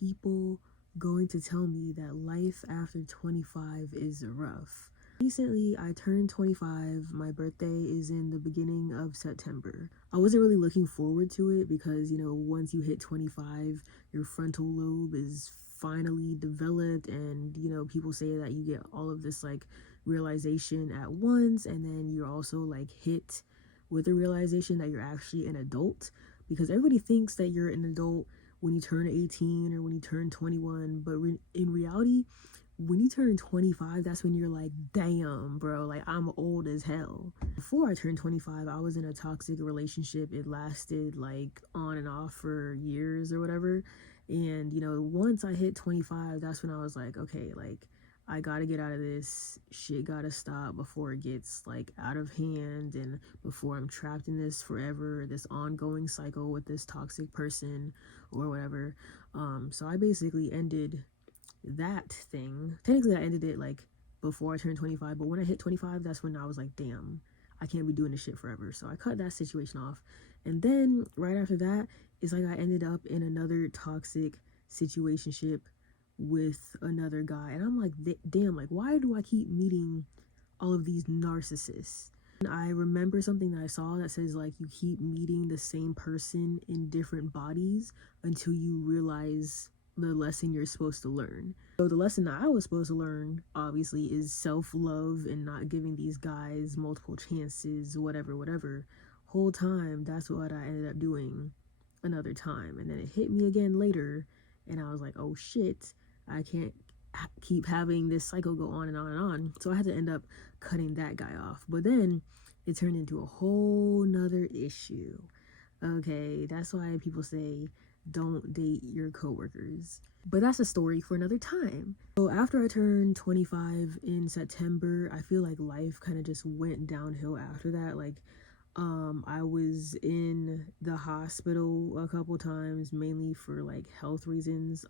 people going to tell me that life after 25 is rough? Recently, I turned 25. My birthday is in the beginning of September. I wasn't really looking forward to it because, once you hit 25, your frontal lobe is finally developed, and, people say that you get all of this like realization at once, and then you're also like hit with the realization that you're actually an adult, because everybody thinks that you're an adult when you turn 18 or when you turn 21, but in reality, when you turn 25, that's when you're like, damn, bro, like I'm old as hell. Before I turned 25, I was in a toxic relationship. It lasted like on and off for years or whatever. And, once I hit 25, that's when I was like, okay, like I gotta get out of this. Shit gotta stop before it gets like out of hand and before I'm trapped in this forever, this ongoing cycle with this toxic person or whatever. So I basically ended that thing. Technically, I ended it like before I turned 25, but when I hit 25, that's when I was like, damn, I can't be doing this shit forever. So I cut that situation off. And then right after that, it's like I ended up in another toxic situationship with another guy. And I'm like, damn, like, why do I keep meeting all of these narcissists? And I remember something that I saw that says, like, you keep meeting the same person in different bodies until you realize the lesson you're supposed to learn. So the lesson that I was supposed to learn, obviously, is self-love and not giving these guys multiple chances, whatever. Whole time, that's what I ended up doing another time. And then it hit me again later, and I was like, oh shit, I can't keep having this cycle go on and on and on. So I had to end up cutting that guy off. But then it turned into a whole nother issue. Okay, that's why people say don't date your coworkers. But that's a story for another time. So after I turned 25 in September, I feel like life kind of just went downhill after that. Like, I was in the hospital a couple times, mainly for like health reasons.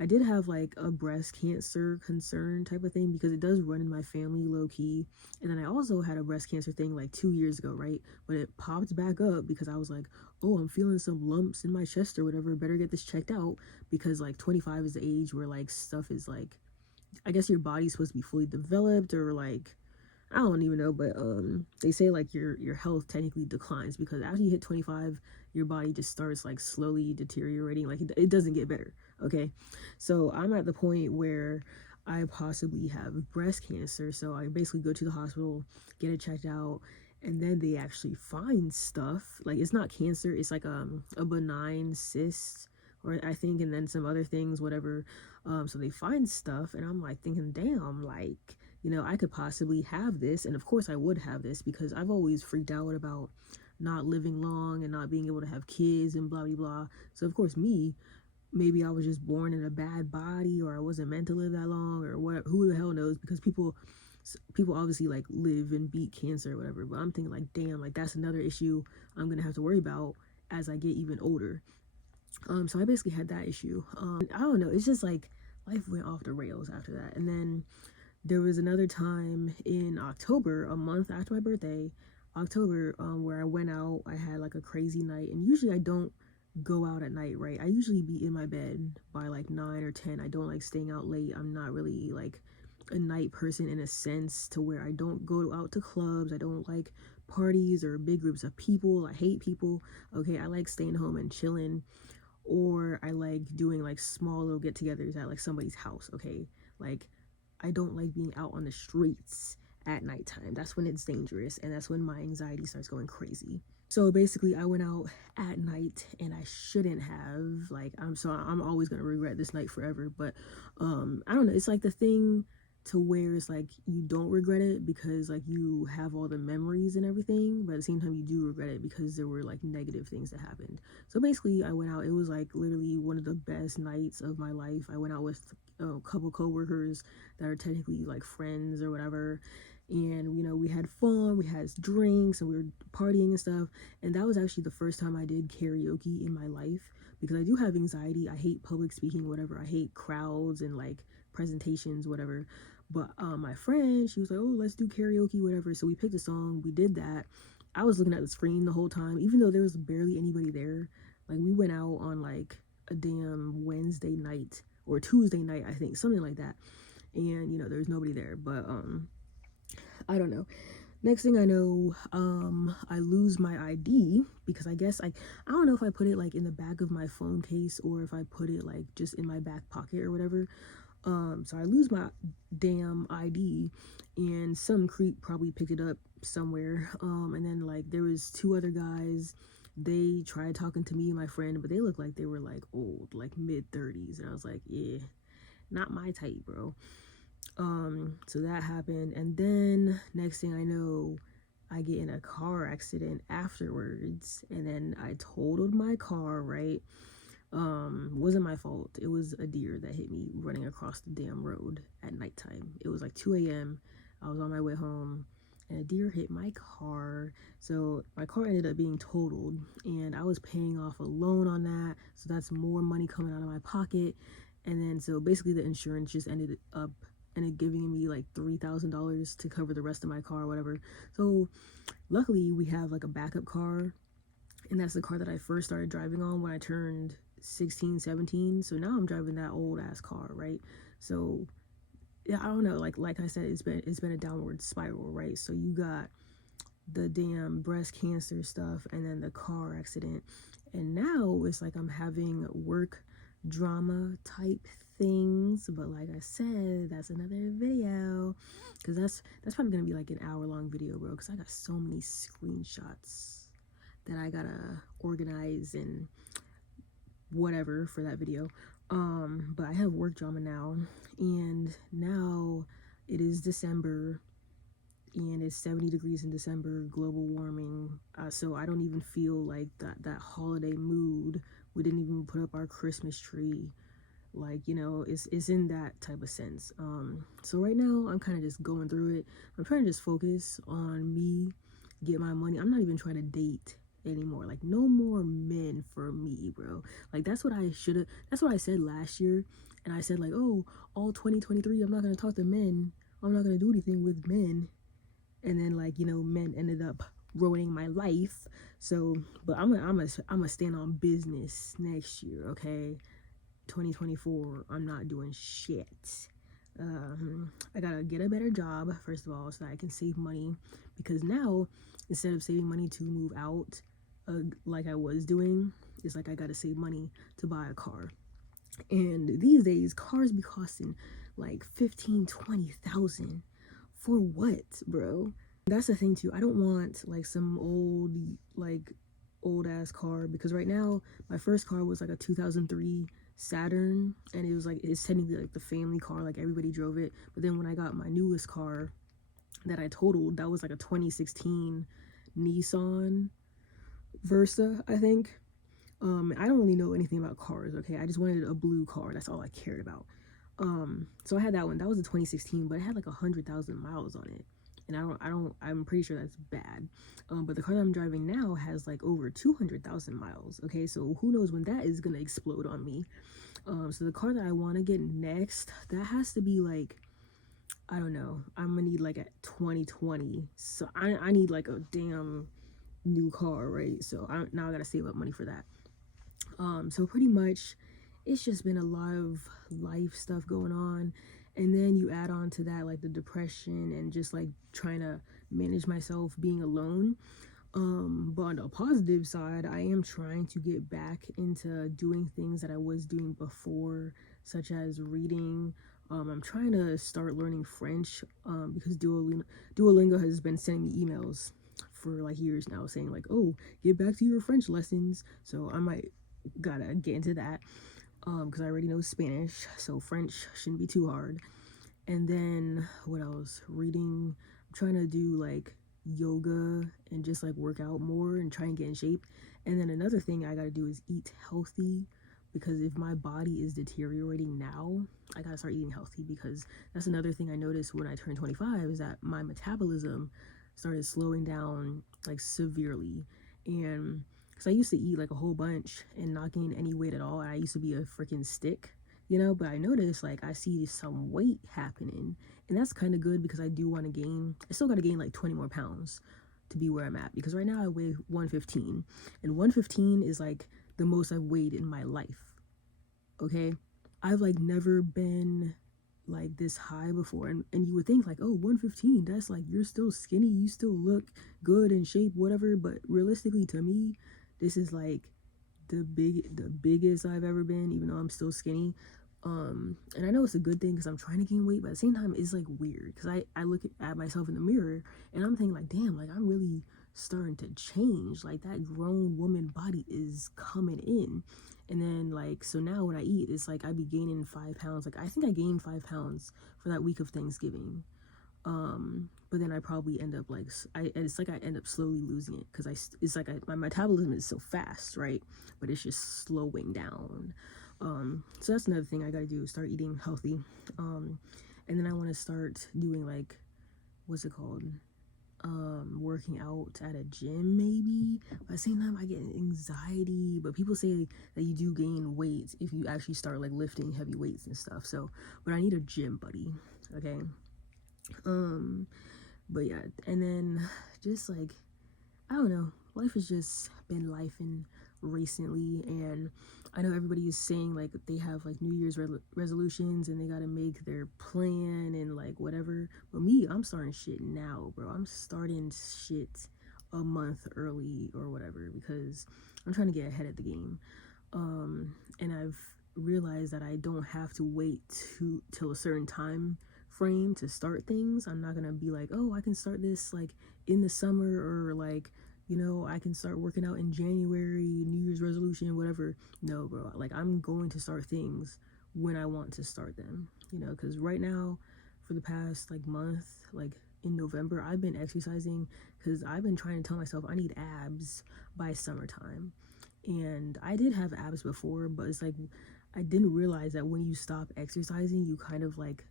I did have like a breast cancer concern type of thing because it does run in my family low key. And then I also had a breast cancer thing like 2 years ago, right? But it popped back up because I was like, oh, I'm feeling some lumps in my chest or whatever. Better get this checked out, because like 25 is the age where like stuff is like, I guess your body's supposed to be fully developed, or like, I don't even know, but they say like your health technically declines because after you hit 25, your body just starts like slowly deteriorating. Like it doesn't get better. Okay, so I'm at the point where I possibly have breast cancer. So I basically go to the hospital, get it checked out, and then they actually find stuff. Like it's not cancer, it's like a benign cyst, or I think, and then some other things, whatever. So they find stuff, and I'm like thinking, damn, like, I could possibly have this. And of course I would have this because I've always freaked out about not living long and not being able to have kids and blah, blah, blah. So of course maybe I was just born in a bad body, or I wasn't meant to live that long, or what, who the hell knows, because people obviously like live and beat cancer or whatever. But I'm thinking like, damn, like that's another issue I'm gonna have to worry about as I get even older. So I basically had that issue. I don't know, it's just like life went off the rails after that. And then there was another time in October, a month after my birthday, October, where I went out. I had like a crazy night, and usually I don't go out at night, right? I usually be in my bed by like 9 or 10. I don't like staying out late. I'm not really like a night person in a sense, to where I don't go out to clubs. I don't like parties or big groups of people. I hate people. Okay, I like staying home and chilling, or I like doing like small little get-togethers at like somebody's house. Okay, like I don't like being out on the streets at nighttime. That's when it's dangerous, and that's when my anxiety starts going crazy. So basically I went out at night, and I shouldn't have. Like, I'm always gonna regret this night forever. But I don't know, it's like the thing to where it's like you don't regret it because like you have all the memories and everything, but at the same time you do regret it because there were like negative things that happened. So basically I went out. It was like literally one of the best nights of my life. I went out with a couple coworkers that are technically like friends or whatever, and we had fun, we had drinks, and we were partying and stuff. And that was actually the first time I did karaoke in my life, because I do have anxiety. I hate public speaking, whatever. I hate crowds and like presentations, whatever. But my friend, she was like, oh, let's do karaoke, whatever. So we picked a song, we did that. I was looking at the screen the whole time, even though there was barely anybody there. Like, we went out on like a damn Wednesday Wednesday night or Tuesday night, I think, something like that. And you know, there's nobody there, but I don't know. Next thing I know, I lose my ID because I guess I don't know if I put it like in the back of my phone case or if I put it like just in my back pocket or whatever. So I lose my damn ID, and some creep probably picked it up somewhere. And then like there was two other guys. They tried talking to me and my friend, but they looked like they were like old, like mid-30s, and I was like, yeah, not my type, bro. So that happened, and then next thing I know, I get in a car accident afterwards, and then I totaled my car, right? Wasn't my fault. It was a deer that hit me running across the damn road at nighttime. It was like 2 a.m. I was on my way home and a deer hit my car. So my car ended up being totaled, and I was paying off a loan on that. So that's more money coming out of my pocket. And then so basically the insurance just ended giving me like $3,000 to cover the rest of my car or whatever. So luckily we have like a backup car, and that's the car that I first started driving on when I turned 16, 17. So now I'm driving that old ass car, right? So yeah, I don't know, like I said, it's been a downward spiral, right? So you got the damn breast cancer stuff and then the car accident, and now it's like I'm having work drama type things. But like I said, that's another video, because that's probably gonna be like an hour-long video, bro, because I got so many screenshots that I gotta organize and whatever for that video. But I have work drama now, and now it is December, and it's 70 degrees in December, global warming. So I don't even feel like that holiday mood. We didn't even put up our Christmas tree. Like, you know, it's in that type of sense. So right now I'm kind of just going through it. I'm trying to just focus on me, get my money. I'm not even trying to date anymore. Like, no more men for me, bro. Like, that's what I said last year. And I said like, oh, all 2023 I'm not gonna talk to men, I'm not gonna do anything with men. And then like, you know, men ended up ruining my life. So but I'm gonna stand on business next year, okay? 2024 I'm not doing shit. I gotta get a better job first of all, so that I can save money, because now instead of saving money to move out, like I was doing, it's like I gotta save money to buy a car. And these days cars be costing like 15-20,000 for what, bro? That's the thing too. I don't want like some old ass car, because right now my first car was like a 2003 Saturn, and it was like, it's technically like the family car, like everybody drove it. But then when I got my newest car that I totaled, that was like a 2016 Nissan Versa, I think. I don't really know anything about cars, okay? I just wanted a blue car. That's all I cared about. So I had that one. That was a 2016, but it had like 100,000 miles on it. And I'm pretty sure that's bad. But the car that I'm driving now has like over 200,000 miles. Okay, so who knows when that is gonna explode on me. So the car that I want to get next, that has to be like, I don't know, I'm gonna need like a 2020. So I need like a damn new car, right? So now I gotta save up money for that. So pretty much it's just been a lot of life stuff going on, and then you add on to that like the depression and just like trying to manage myself being alone. But on the positive side, I am trying to get back into doing things that I was doing before, such as reading. I'm trying to start learning French, because Duolingo has been sending me emails for like years now saying like, oh, get back to your French lessons. So I might gotta get into that, because I already know Spanish, so French shouldn't be too hard. And then what else? Reading. I'm trying to do like yoga and just like work out more and try and get in shape. And then another thing I gotta do is eat healthy, because if my body is deteriorating now, I gotta start eating healthy, because that's another thing I noticed when I turned 25, is that my metabolism started slowing down like severely. And because I used to eat like a whole bunch and not gain any weight at all, and I used to be a freaking stick, you know. But I noticed like I see some weight happening, and that's kind of good, because I do want to gain, I still got to gain like 20 more pounds to be where I'm at, because right now I weigh 115, and 115 is like the most I've weighed in my life. okay? I've like never been like this high before, and you would think like, oh, 115, that's like, you're still skinny, you still look good in shape, whatever. But realistically, to me, this is like the biggest I've ever been, even though I'm still skinny. And I know it's a good thing because I'm trying to gain weight, but at the same time it's like weird because I look at myself in the mirror and I'm thinking like, damn, like I'm really starting to change, like that grown woman body is coming in. And then like, so now when I eat, it's like I be gaining 5 pounds. Like I think I gained 5 pounds for that week of Thanksgiving. But then I probably end up like, it's like I end up slowly losing it because it's like my metabolism is so fast, right? But it's just slowing down. So that's another thing I gotta do, start eating healthy. And then I want to start doing like, what's it called, working out at a gym maybe. But at the same time I get anxiety, but people say that you do gain weight if you actually start like lifting heavy weights and stuff. So, but I need a gym buddy, okay? But yeah, and then just like, I don't know, life has just been lifing recently. And I know everybody is saying like they have like New Year's resolutions and they gotta make their plan and like whatever. But me, I'm starting shit now, bro. I'm starting shit a month early or whatever because I'm trying to get ahead of the game. And I've realized that I don't have to wait till a certain time frame to start things. I'm not gonna be like, oh, I can start this like in the summer, or like, you know, I can start working out in January, New Year's resolution, whatever. No, bro. Like I'm going to start things when I want to start them, you know, because right now, for the past like month, like in November, I've been exercising because I've been trying to tell myself I need abs by summertime. And I did have abs before, but it's like I didn't realize that when you stop exercising, you kind of like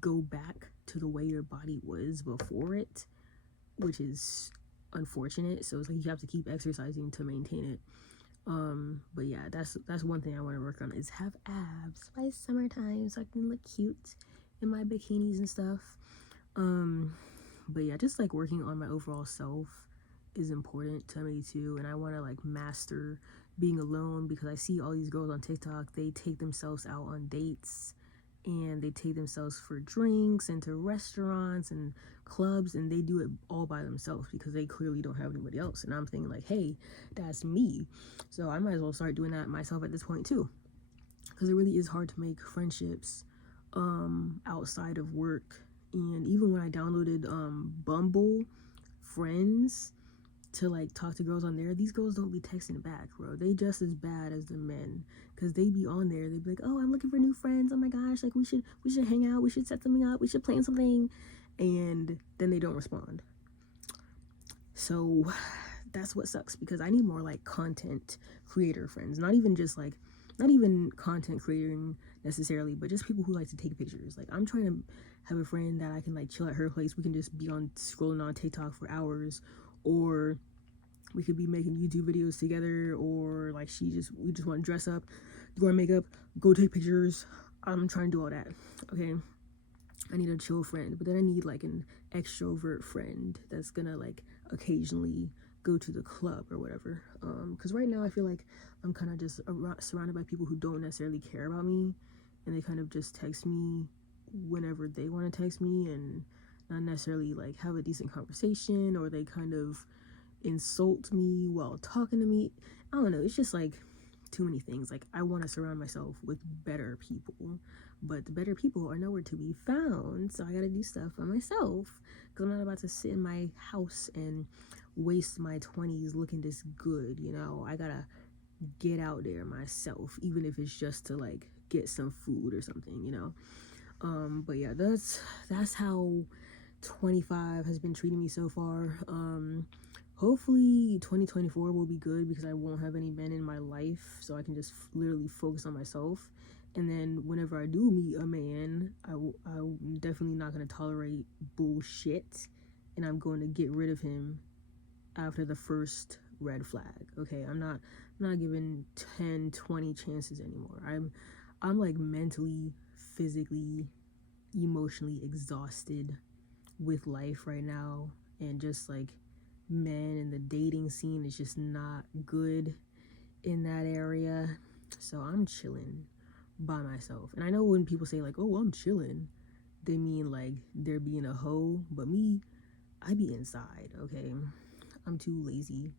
go back to the way your body was before it, which is unfortunate. So it's like you have to keep exercising to maintain it. But yeah, that's one thing I want to work on, is have abs by summertime so I can look cute in my bikinis and stuff. But yeah, just like working on my overall self is important to me too. And I want to like master being alone, because I see all these girls on TikTok, they take themselves out on dates and they take themselves for drinks and to restaurants and clubs, and they do it all by themselves because they clearly don't have anybody else. And I'm thinking like, hey, that's me, so I might as well start doing that myself at this point too, because it really is hard to make friendships outside of work. And even when I downloaded Bumble Friends to like talk to girls on there, these girls don't be texting back, bro. They just as bad as the men, because they be on there, they be like, oh, I'm looking for new friends, oh my gosh, like we should hang out, we should set something up, we should plan something, and then they don't respond. So that's what sucks, because I need more like content creator friends, not even content creating necessarily, but just people who like to take pictures. Like I'm trying to have a friend that I can like chill at her place, we can just be on scrolling on TikTok for hours, or we could be making YouTube videos together, or like we just want to dress up, do our makeup, go take pictures. I'm trying to do all that, okay? I need a chill friend, but then I need like an extrovert friend that's gonna like occasionally go to the club or whatever. Because right now I feel like I'm kind of just surrounded by people who don't necessarily care about me, and they kind of just text me whenever they want to text me and not necessarily like have a decent conversation, or they kind of insult me while talking to me. I don't know, it's just like too many things. Like I want to surround myself with better people, but the better people are nowhere to be found, so I gotta do stuff by myself, because I'm not about to sit in my house and waste my 20s looking this good, you know. I gotta get out there myself, even if it's just to like get some food or something, you know. But yeah, that's how 25 has been treating me so far. Hopefully 2024 will be good, because I won't have any men in my life, so I can just literally focus on myself. And then whenever I do meet a man, I'm definitely not going to tolerate bullshit, and I'm going to get rid of him after the first red flag. Okay, I'm not giving 10, 20 chances anymore. I'm like mentally, physically, emotionally exhausted with life right now, and just like men and the dating scene is just not good in that area. So I'm chilling by myself. And I know when people say like, oh, I'm chilling, they mean like they're being a hoe, but me, I be inside, okay? I'm too lazy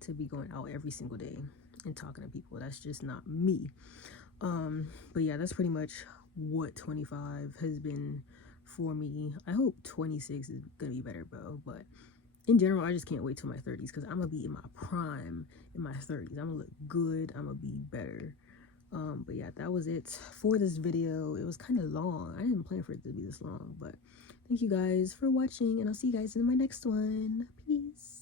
to be going out every single day and talking to people. That's just not me. But yeah, that's pretty much what 25 has been for me. I hope 26 is gonna be better, bro. But in general, I just can't wait till my 30s because I'm gonna be in my prime in my 30s. I'm gonna look good. I'm gonna be better. But yeah, that was it for this video. It was kind of long. I didn't plan for it to be this long, but thank you guys for watching, and I'll see you guys in my next one. Peace.